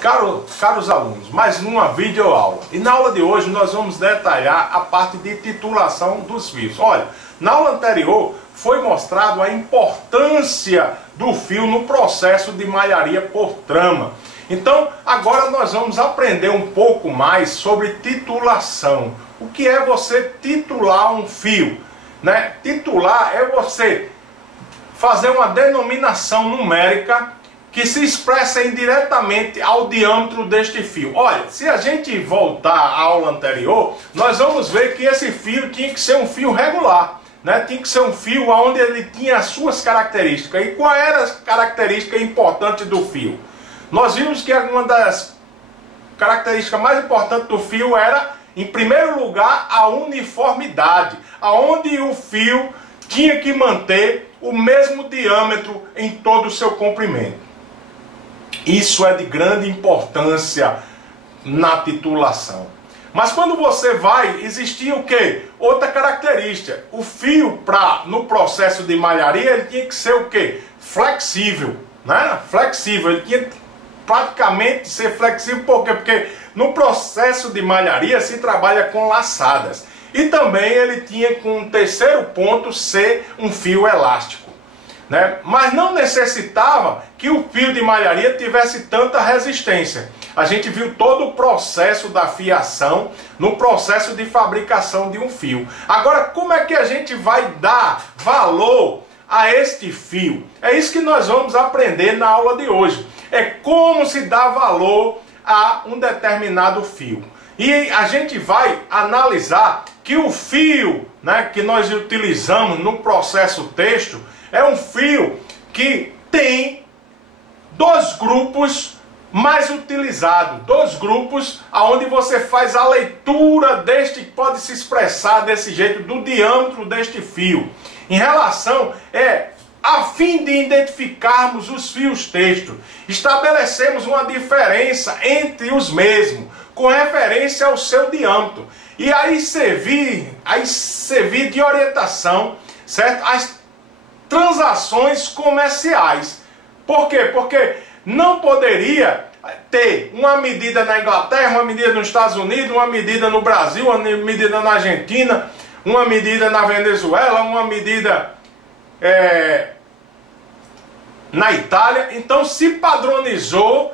Caros alunos, mais uma videoaula. E na aula de hoje nós vamos detalhar a parte de titulação dos fios. Olha, na aula anterior foi mostrado a importância do fio no processo de malharia por trama. Então, agora nós vamos aprender um pouco mais sobre titulação. O que é você titular um fio, né? Titular é você fazer uma denominação numérica que se expressa indiretamente ao diâmetro deste fio. Olha, se a gente voltar à aula anterior, nós vamos ver que esse fio tinha que ser um fio regular, né? Tinha que ser um fio onde ele tinha as suas características. E qual era a característica importante do fio? Nós vimos que uma das características mais importantes do fio era, em primeiro lugar, a uniformidade, aonde o fio tinha que manter o mesmo diâmetro em todo o seu comprimento. Isso é de grande importância na titulação. Mas quando você vai, existia o quê? Outra característica. O fio, no processo de malharia, ele tinha que ser o quê? Flexível, né? Flexível, ele tinha que praticamente ser flexível. Por quê? Porque no processo de malharia se trabalha com laçadas. E também ele tinha, com um terceiro ponto, ser um fio elástico, né? Mas não necessitava que o fio de malharia tivesse tanta resistência. A gente viu todo o processo da fiação no processo de fabricação de um fio. Agora, como é que a gente vai dar valor a este fio? É isso que nós vamos aprender na aula de hoje. É como se dá valor a um determinado fio. E a gente vai analisar que o fio, né, que nós utilizamos no processo têxtil é um fio que tem dois grupos mais utilizados, dois grupos onde você faz a leitura deste, pode se expressar desse jeito, do diâmetro deste fio. Em relação, a fim de identificarmos os fios têxtil, estabelecemos uma diferença entre os mesmos, com referência ao seu diâmetro. E aí servir de orientação, certo? As transações comerciais. Por quê? Porque não poderia ter uma medida na Inglaterra, uma medida nos Estados Unidos, uma medida no Brasil, uma medida na Argentina, uma medida na Venezuela, uma medida na Itália. Então se padronizou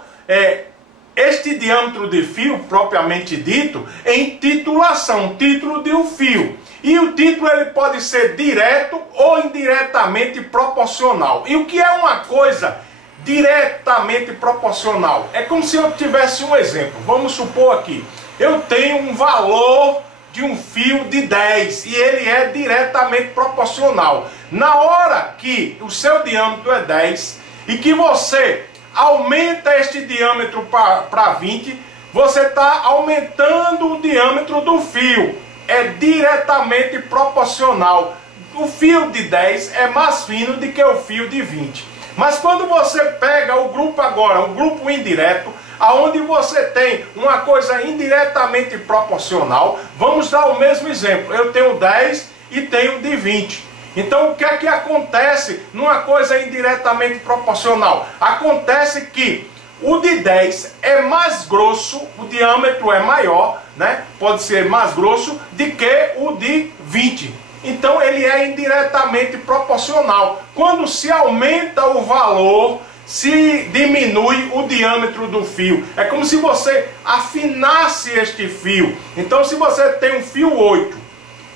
este diâmetro de fio, propriamente dito, em titulação, título de um fio. E o título ele pode ser direto ou indiretamente proporcional. E o que é uma coisa diretamente proporcional? É como se eu tivesse um exemplo. Vamos supor aqui, eu tenho um valor de um fio de 10 e ele é diretamente proporcional. Na hora que o seu diâmetro é 10 e que você aumenta este diâmetro para 20, você está aumentando o diâmetro do fio. É diretamente proporcional. O fio de 10 é mais fino do que o fio de 20. Mas quando você pega o grupo agora, o grupo indireto, aonde você tem uma coisa indiretamente proporcional, vamos dar o mesmo exemplo. Eu tenho 10 e tenho de 20. Então o que é que acontece numa coisa indiretamente proporcional? Acontece que o de 10 é mais grosso, o diâmetro é maior, né? Pode ser mais grosso do que o de 20. Então ele é indiretamente proporcional. Quando se aumenta o valor, se diminui o diâmetro do fio. É como se você afinasse este fio. Então se você tem um fio 8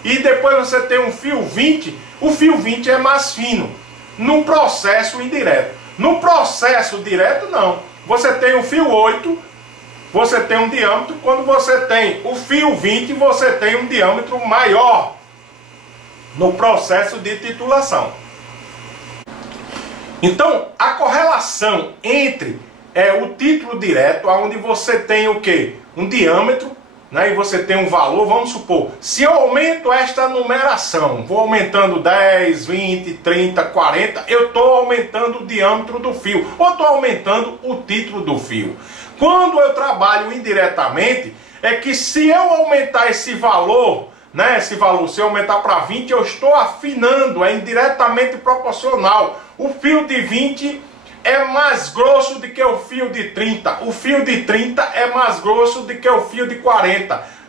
e depois você tem um fio 20, o fio 20 é mais fino no processo indireto. No processo direto não. Você tem o fio 8, você tem um diâmetro. Quando você tem o fio 20, você tem um diâmetro maior no processo de titulação. Então, a correlação entre o título direto, onde você tem o quê? Um diâmetro, né, e você tem um valor, vamos supor, se eu aumento esta numeração, vou aumentando 10, 20, 30, 40, eu estou aumentando o diâmetro do fio, ou estou aumentando o título do fio. Quando eu trabalho indiretamente, é que se eu aumentar esse valor, né, esse valor, se eu aumentar para 20, eu estou afinando, é indiretamente proporcional. O fio de 20 é mais grosso do que o fio de 30. O fio de 30 é mais grosso do que o fio de 40.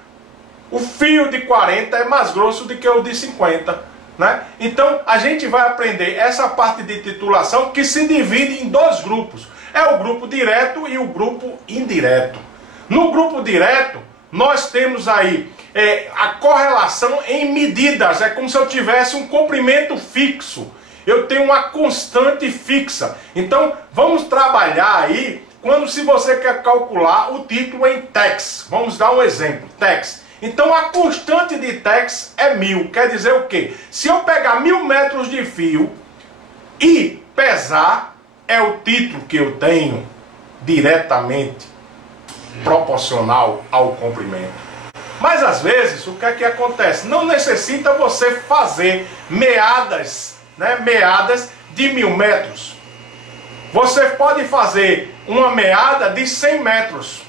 O fio de 40 é mais grosso do que o de 50. Né? Então a gente vai aprender essa parte de titulação que se divide em dois grupos. É o grupo direto e o grupo indireto. No grupo direto, nós temos aí a correlação em medidas. É como se eu tivesse um comprimento fixo. Eu tenho uma constante fixa. Então, vamos trabalhar aí, se você quer calcular o título em TEX. Vamos dar um exemplo, TEX. Então, a constante de TEX é 1000. Quer dizer o quê? Se eu pegar 1000 metros de fio e pesar, é o título que eu tenho diretamente proporcional ao comprimento. Mas às vezes, o que é que acontece? Não necessita você fazer meadas, né, meadas de 1000 metros. Você pode fazer uma meada de 100 metros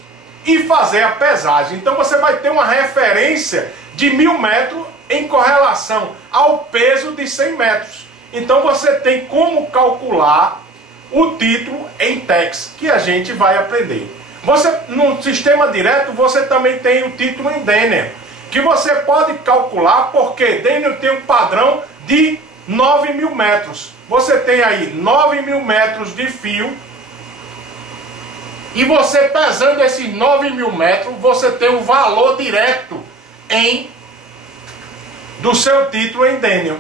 e fazer a pesagem. Então você vai ter uma referência de 1000 metros em correlação ao peso de 100 metros. Então você tem como calcular o título em TEX, que a gente vai aprender. No sistema direto, você também tem o título em Dehner, que você pode calcular, porque Dehner tem um padrão de 9.000 metros. Você tem aí 9.000 metros de fio, e você pesando esses 9.000 metros, você tem o valor direto do seu título em Dehner.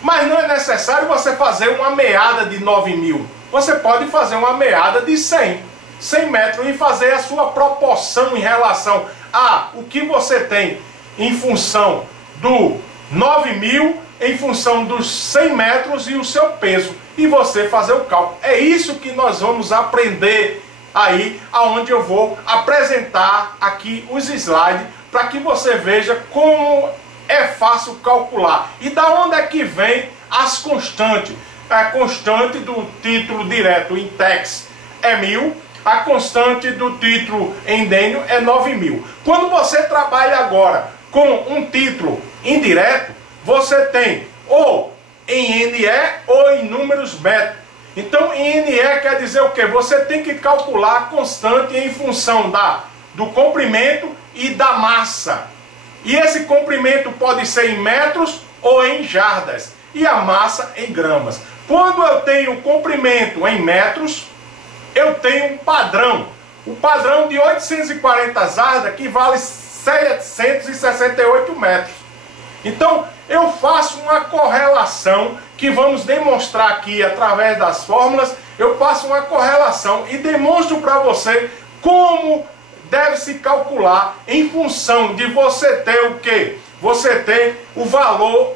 Mas não é necessário você fazer uma meada de 9.000. Você pode fazer uma meada de 100 metros e fazer a sua proporção em relação a o que você tem em função do 9.000, em função dos 100 metros e o seu peso, e você fazer o cálculo. É isso que nós vamos aprender aí, aonde eu vou apresentar aqui os slides, para que você veja como é fácil calcular. E da onde é que vem as constantes? A constante do título direto em TEX é 1000, a constante do título em Dehner é 9.000. Quando você trabalha agora com um título indireto, você tem ou em NE ou em números metros. Então, em NE quer dizer o quê? Você tem que calcular a constante em função do comprimento e da massa. E esse comprimento pode ser em metros ou em jardas, e a massa em gramas. Quando eu tenho comprimento em metros, eu tenho um padrão. O padrão de 840 jardas que vale 768 metros. Então, eu faço uma correlação que vamos demonstrar aqui através das fórmulas. Eu faço uma correlação e demonstro para você como deve se calcular em função de você ter o quê? Você ter o valor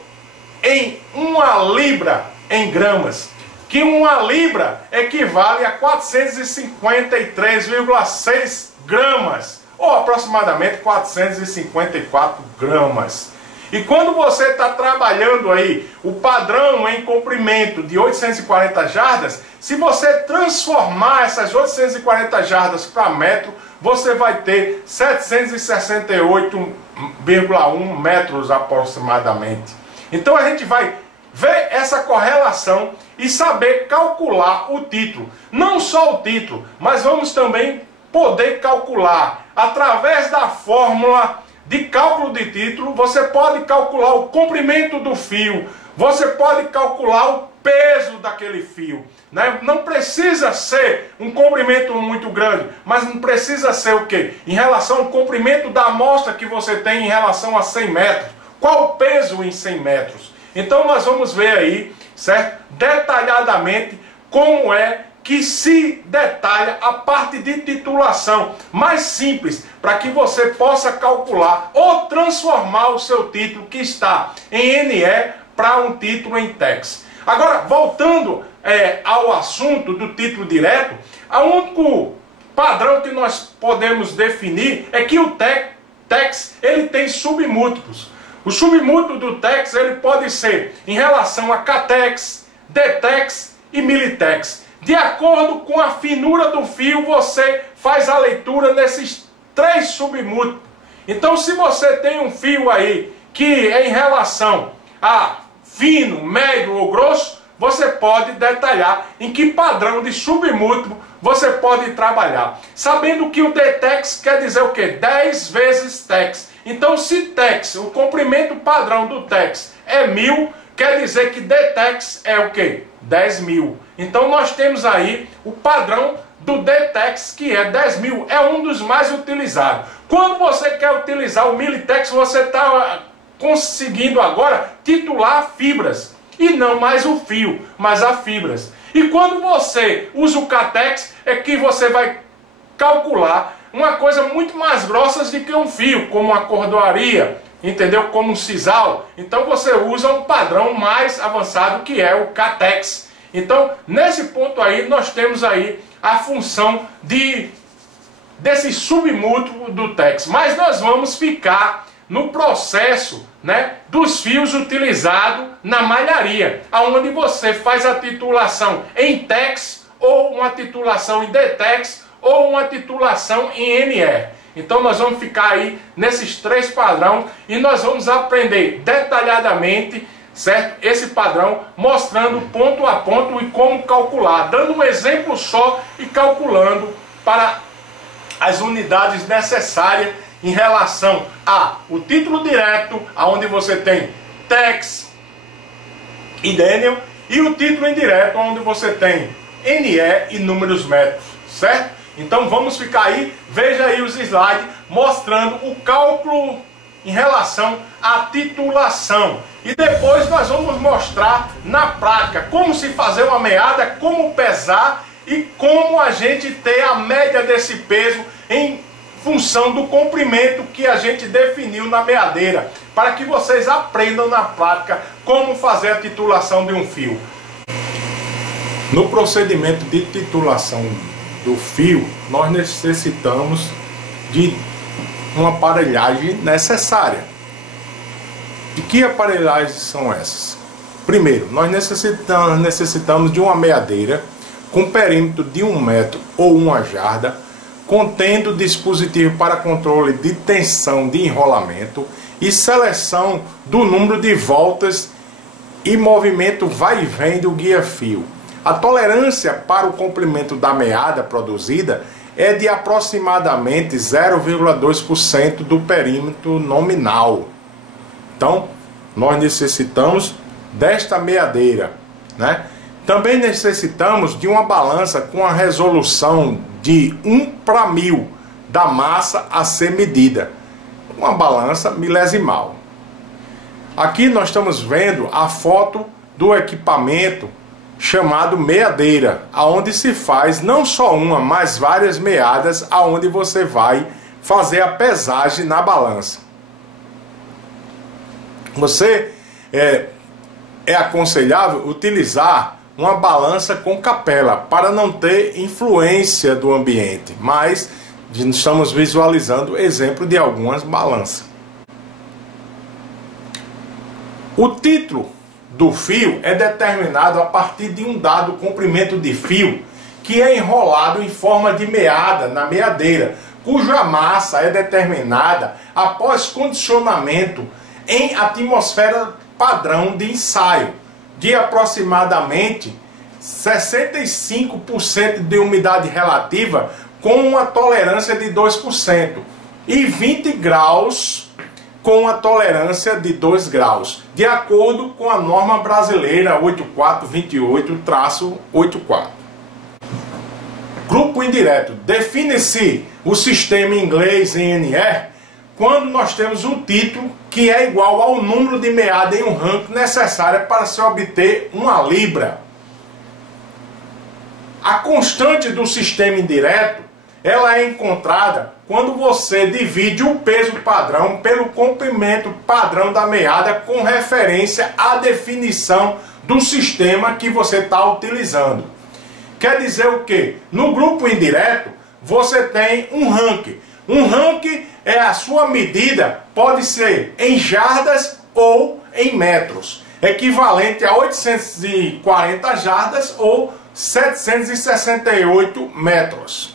em 1 libra em gramas, que 1 libra equivale a 453,6 gramas, ou aproximadamente 454 gramas. E quando você está trabalhando aí o padrão em comprimento de 840 jardas, se você transformar essas 840 jardas para metro, você vai ter 768,1 metros aproximadamente. Então a gente vai ver essa correlação e saber calcular o título. Não só o título, mas vamos também poder calcular através da fórmula de cálculo de título. Você pode calcular o comprimento do fio, você pode calcular o peso daquele fio, né? Não precisa ser um comprimento muito grande, mas não precisa ser o quê? Em relação ao comprimento da amostra que você tem em relação a 100 metros. Qual o peso em 100 metros? Então nós vamos ver aí, certo? Detalhadamente como é que se detalha a parte de titulação mais simples, para que você possa calcular ou transformar o seu título que está em NE para um título em TEX. Agora, voltando ao assunto do título direto, o único padrão que nós podemos definir é que o TEX ele tem submúltiplos. O submúltiplo do TEX ele pode ser em relação a CATEX, DTEX e MILITEX. De acordo com a finura do fio, você faz a leitura nesses 3 submúltiplos. Então, se você tem um fio aí que é em relação a fino, médio ou grosso, você pode detalhar em que padrão de submúltiplo você pode trabalhar. Sabendo que o dtex quer dizer o quê? 10 vezes tex. Então, se tex, o comprimento padrão do tex é 1000, quer dizer que dtex é o quê? 10.000. Então, nós temos aí o padrão do dtex, que é 10.000, é um dos mais utilizados. Quando você quer utilizar o militex, você está conseguindo agora titular fibras, e não mais o fio, mas as fibras. E quando você usa o catex, é que você vai calcular uma coisa muito mais grossa do que um fio, como uma cordoaria, entendeu? Como um sisal. Então você usa um padrão mais avançado, que é o catex. Então, nesse ponto aí, nós temos aí a função desse submúltiplo do tex. Mas nós vamos ficar no processo, né, dos fios utilizados na malharia, onde você faz a titulação em tex, ou uma titulação em dtex, ou uma titulação em NR. Então nós vamos ficar aí nesses três padrões e nós vamos aprender detalhadamente, certo? Esse padrão, mostrando ponto a ponto e como calcular, dando um exemplo só e calculando para as unidades necessárias em relação a o título direto, aonde você tem tex e Daniel, e o título indireto, onde você tem NE e números métricos, certo? Então vamos ficar aí, veja aí os slides mostrando o cálculo em relação à titulação. E depois nós vamos mostrar na prática como se fazer uma meada, como pesar e como a gente ter a média desse peso em função do comprimento que a gente definiu na meadeira, para que vocês aprendam na prática como fazer a titulação de um fio. No procedimento de titulação do fio, nós necessitamos de uma aparelhagem necessária. E que aparelhagens são essas? Primeiro, nós necessitamos de uma meadeira com perímetro de 1 metro ou 1 jarda, contendo dispositivo para controle de tensão de enrolamento e seleção do número de voltas e movimento vai e vem do guia-fio. A tolerância para o comprimento da meada produzida é de aproximadamente 0,2% do perímetro nominal. Então, nós necessitamos desta meadeira, né? Também necessitamos de uma balança com a resolução de 1:1000 da massa a ser medida. Uma balança milesimal. Aqui nós estamos vendo a foto do equipamento chamado meadeira, aonde se faz não só uma, mas várias meadas, aonde você vai fazer a pesagem na balança. Você é aconselhável utilizar uma balança com capela para não ter influência do ambiente, mas estamos visualizando exemplo de algumas balanças. O título do fio é determinado a partir de um dado comprimento de fio que é enrolado em forma de meada na meadeira, cuja massa é determinada após condicionamento em atmosfera padrão de ensaio de aproximadamente 65% de umidade relativa com uma tolerância de 2% e 20 graus com a tolerância de 2 graus, de acordo com a norma brasileira 8428-84. Grupo indireto. Define-se o sistema em inglês em NR quando nós temos um título que é igual ao número de meada em um ranking necessária para se obter uma libra. A constante do sistema indireto, ela é encontrada quando você divide o peso padrão pelo comprimento padrão da meada com referência à definição do sistema que você está utilizando. Quer dizer o quê? No grupo indireto, você tem um ranking. Um ranking é a sua medida, pode ser em jardas ou em metros, equivalente a 840 jardas ou 768 metros.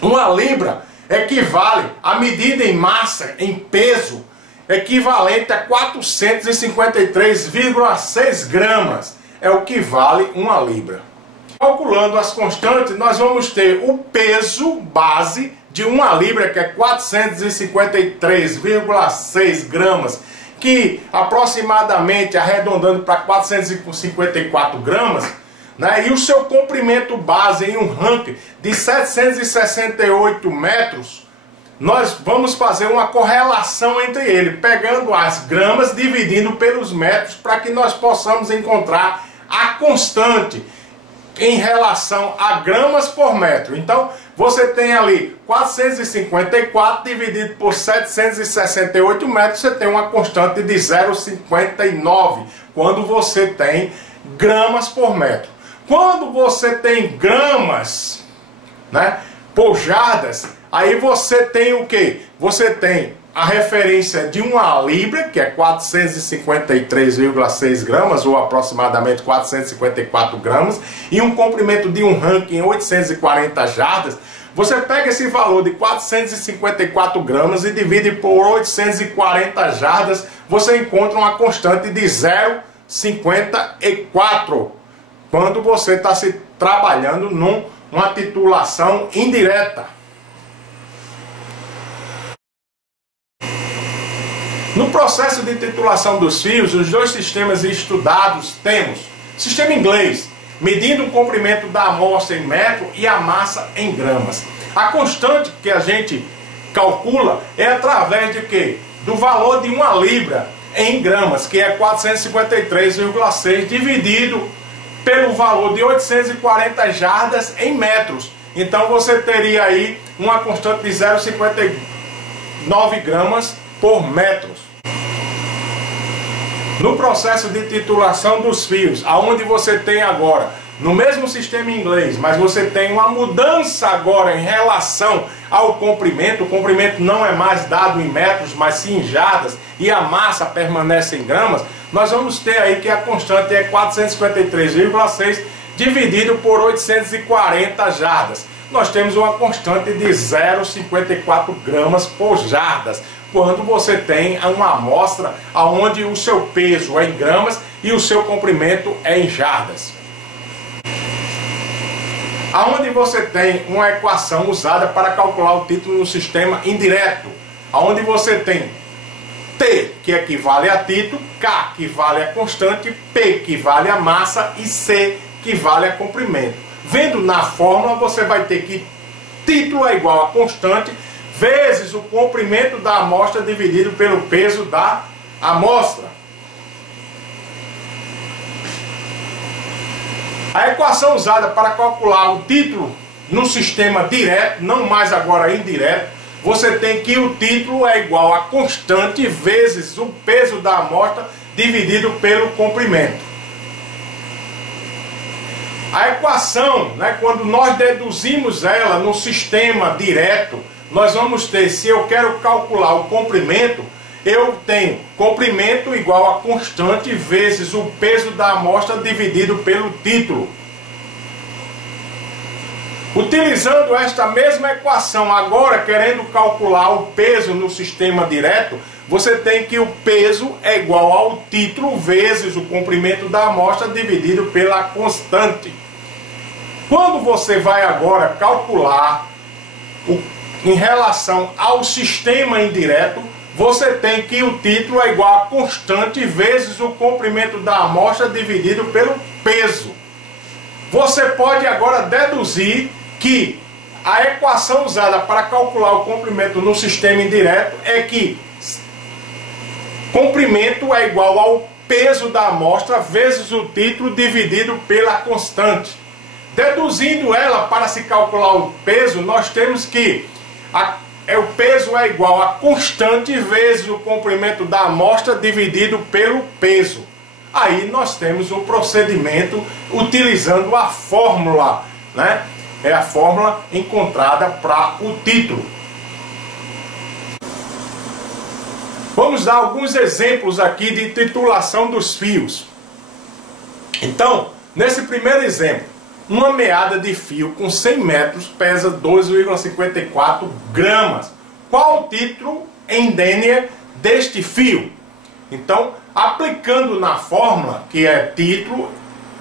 Uma libra equivale à medida em massa, em peso, equivalente a 453,6 gramas, é o que vale 1 libra. Calculando as constantes, nós vamos ter o peso base de 1 libra, que é 453,6 gramas, que aproximadamente, arredondando para 454 gramas, né? E o seu comprimento base em um ranking de 768 metros, nós vamos fazer uma correlação entre ele, pegando as gramas, dividindo pelos metros, para que nós possamos encontrar a constante em relação a gramas por metro. Então, você tem ali 454 dividido por 768 metros, você tem uma constante de 0,59, quando você tem gramas por metro. Quando você tem gramas, né, por jardas, aí você tem o que? Você tem a referência de 1 libra, que é 453,6 gramas, ou aproximadamente 454 gramas, e um comprimento de um ranking em 840 jardas. Você pega esse valor de 454 gramas e divide por 840 jardas, você encontra uma constante de 0,54, quando você está se trabalhando numa titulação indireta. No processo de titulação dos fios, os dois sistemas estudados temos sistema inglês, medindo o comprimento da amostra em metro e a massa em gramas. A constante que a gente calcula é através de quê? Do valor de 1 libra em gramas, que é 453,6, dividido pelo valor de 840 jardas em metros. Então você teria aí uma constante de 0,59 gramas por metro. No processo de titulação dos fios, aonde você tem agora, no mesmo sistema inglês, mas você tem uma mudança agora em relação ao comprimento, o comprimento não é mais dado em metros, mas sim em jardas, e a massa permanece em gramas, nós vamos ter aí que a constante é 453,6 dividido por 840 jardas. Nós temos uma constante de 0,54 gramas por jardas, quando você tem uma amostra onde o seu peso é em gramas e o seu comprimento é em jardas. Aonde você tem uma equação usada para calcular o título no sistema indireto, onde você tem T, que equivale a título, K, que vale a constante, P, que vale a massa, e C, que vale a comprimento. Vendo na fórmula, você vai ter que título é igual a constante vezes o comprimento da amostra dividido pelo peso da amostra. A equação usada para calcular o título no sistema direto, não mais agora indireto, você tem que o título é igual a constante vezes o peso da amostra dividido pelo comprimento. A equação, né, quando nós deduzimos ela no sistema direto, nós vamos ter, se eu quero calcular o comprimento, eu tenho comprimento igual a constante vezes o peso da amostra dividido pelo título. Utilizando esta mesma equação, agora querendo calcular o peso no sistema direto, você tem que o peso é igual ao título vezes o comprimento da amostra dividido pela constante. Quando você vai agora calcular em relação ao sistema indireto, você tem que o título é igual a constante vezes o comprimento da amostra dividido pelo peso. Você pode agora deduzir que a equação usada para calcular o comprimento no sistema indireto é que comprimento é igual ao peso da amostra vezes o título dividido pela constante. Deduzindo ela para se calcular o peso, nós temos que o peso é igual a constante vezes o comprimento da amostra dividido pelo peso. Aí nós temos o procedimento utilizando a fórmula, né? É a fórmula encontrada para o título. Vamos dar alguns exemplos aqui de titulação dos fios. Então, nesse primeiro exemplo, uma meada de fio com 100 metros pesa 2,54 gramas. Qual o título em dênia deste fio? Então, aplicando na fórmula, que é título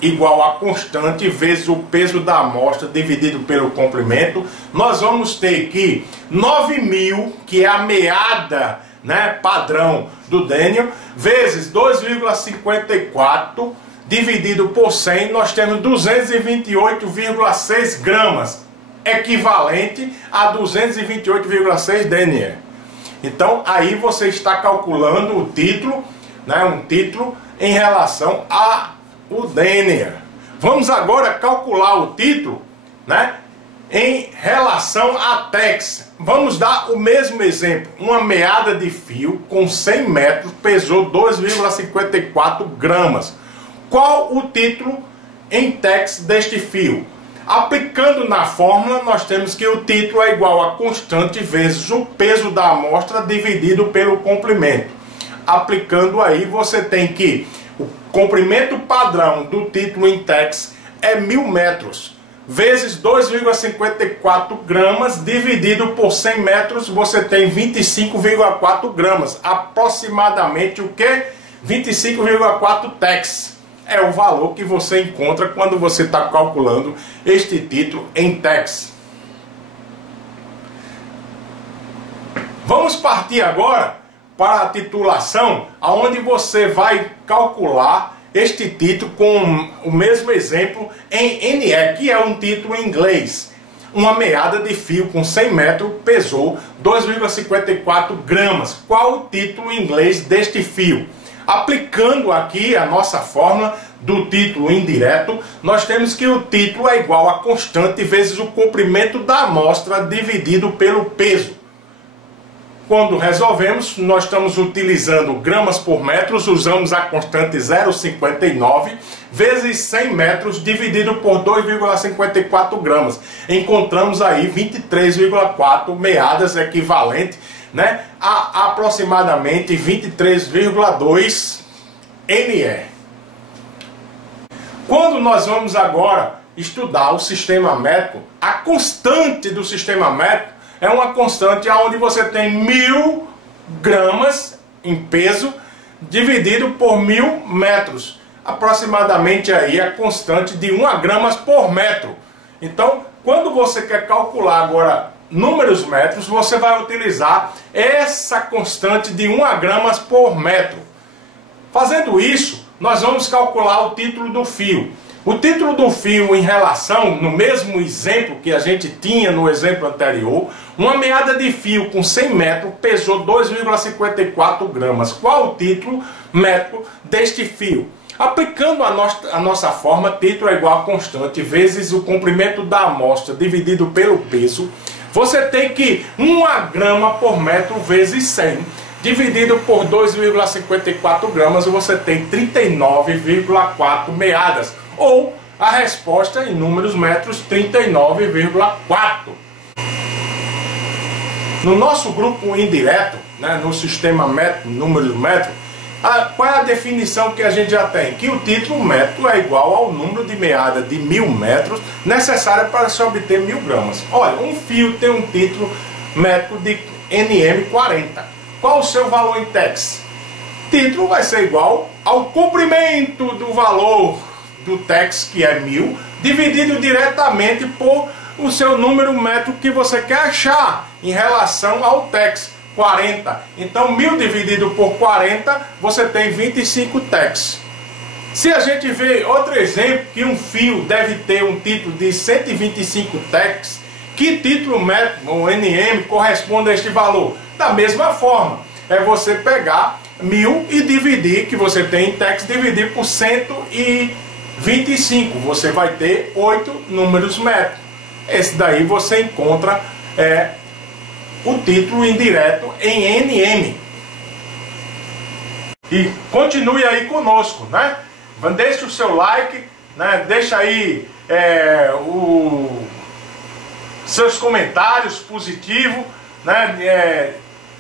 igual a constante vezes o peso da amostra dividido pelo comprimento, nós vamos ter que 9.000, que é a meada, né, padrão do Daniell, vezes 2,54 dividido por 100, nós temos 228,6 gramas, equivalente a 228,6 denier. Então aí você está calculando o título, né, um título em relação ao denier. Vamos agora calcular o título, né, em relação a TEX. Vamos dar o mesmo exemplo. Uma meada de fio com 100 metros pesou 2,54 gramas. Qual o título em TEX deste fio? Aplicando na fórmula, nós temos que o título é igual a constante vezes o peso da amostra dividido pelo comprimento. Aplicando aí, você tem que o comprimento padrão do título em TEX é 1.000 metros, vezes 2,54 gramas, dividido por 100 metros, você tem 25,4 gramas. Aproximadamente o que? 25,4 TEX. É o valor que você encontra quando você está calculando este título em TEX. Vamos partir agora para a titulação, onde você vai calcular este título com o mesmo exemplo em NE, que é um título em inglês. Uma meada de fio com 100 metros pesou 2,54 gramas. Qual o título em inglês deste fio? Aplicando aqui a nossa fórmula do título indireto, nós temos que o título é igual a constante vezes o comprimento da amostra dividido pelo peso. Quando resolvemos, nós estamos utilizando gramas por metro, usamos a constante 0,59 vezes 100 metros dividido por 2,54 gramas. Encontramos aí 23,4 meadas equivalente, né, a aproximadamente 23,2 NE. Quando nós vamos agora estudar o sistema métrico, a constante do sistema métrico é uma constante onde você tem 1.000 gramas em peso dividido por 1.000 metros. Aproximadamente aí a constante de 1 grama por metro. Então, quando você quer calcular agora números metros, você vai utilizar essa constante de 1 grama por metro. Fazendo isso, nós vamos calcular o título do fio. O título do fio em relação, no mesmo exemplo que a gente tinha no exemplo anterior, uma meada de fio com 100 metros pesou 2,54 gramas. Qual o título métrico deste fio? Aplicando a nossa forma, título é igual a constante vezes o comprimento da amostra dividido pelo peso, você tem que 1 grama por metro vezes 100, dividido por 2,54 gramas, você tem 39,4 meadas. Ou a resposta em números metros, 39,4. No nosso grupo indireto, né, no sistema métrico, números métricos, qual é a definição que a gente já tem? Que o título métrico é igual ao número de meada de 1.000 metros necessário para se obter 1.000 gramas. Olha, um fio tem um título métrico de NM40. Qual o seu valor em TEX? Título vai ser igual ao comprimento do valor do TEX, que é 1.000, dividido diretamente por o seu número métrico que você quer achar em relação ao TEX, 40. Então 1.000 dividido por 40, você tem 25 TEX. Se a gente vê outro exemplo, que um fio deve ter um título de 125 TEX, que título métrico, ou NM, corresponde a este valor? Da mesma forma, é você pegar 1.000 e dividir, que você tem em TEX, dividir por 125. Você vai ter 8 números métricos. Esse daí você encontra o título indireto em NM. E continue aí conosco, né? Deixe o seu like, né? Deixa aí seus comentários positivos, né?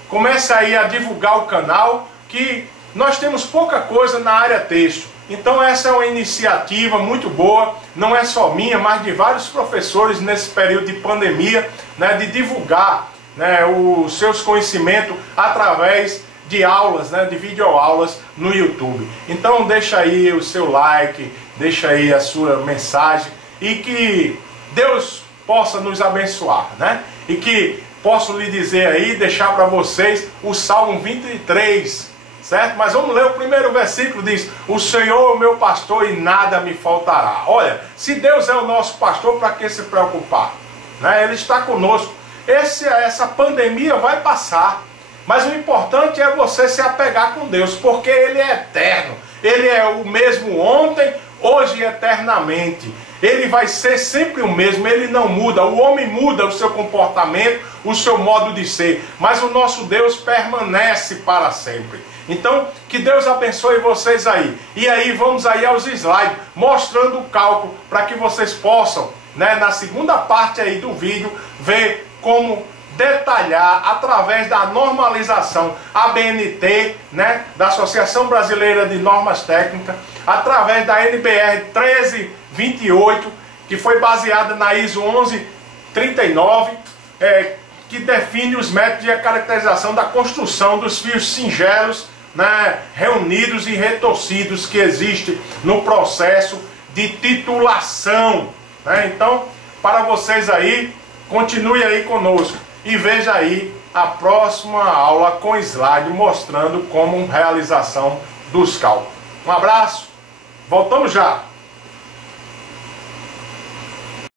Comece aí a divulgar o canal, que nós temos pouca coisa na área texto. Então essa é uma iniciativa muito boa, não é só minha, mas de vários professores nesse período de pandemia, né, de divulgar, né, os seus conhecimentos através de aulas, né, de videoaulas no YouTube. Então deixa aí o seu like, deixa aí a sua mensagem e que Deus possa nos abençoar, né? E que posso lhe dizer aí, deixar para vocês o Salmo 23, certo? Mas vamos ler o primeiro versículo, diz: o Senhor é o meu pastor e nada me faltará. Olha, se Deus é o nosso pastor, para que se preocupar? Né? Ele está conosco. Essa pandemia vai passar, mas o importante é você se apegar com Deus, porque Ele é eterno. Ele é o mesmo ontem, hoje e eternamente. Ele vai ser sempre o mesmo, ele não muda. O homem muda o seu comportamento, o seu modo de ser, mas o nosso Deus permanece para sempre. Então, que Deus abençoe vocês aí. E aí, vamos aí aos slides, mostrando o cálculo, para que vocês possam, né, na segunda parte aí do vídeo, ver como detalhar através da normalização ABNT, né, da Associação Brasileira de Normas Técnicas, através da NBR 1328, que foi baseada na ISO 1139, que define os métodos de caracterização da construção dos fios singelos, né, reunidos e retorcidos que existe no processo de titulação, né? Então, para vocês aí, continue aí conosco e veja aí a próxima aula com slide mostrando como realização dos cálculos. Um abraço, voltamos já!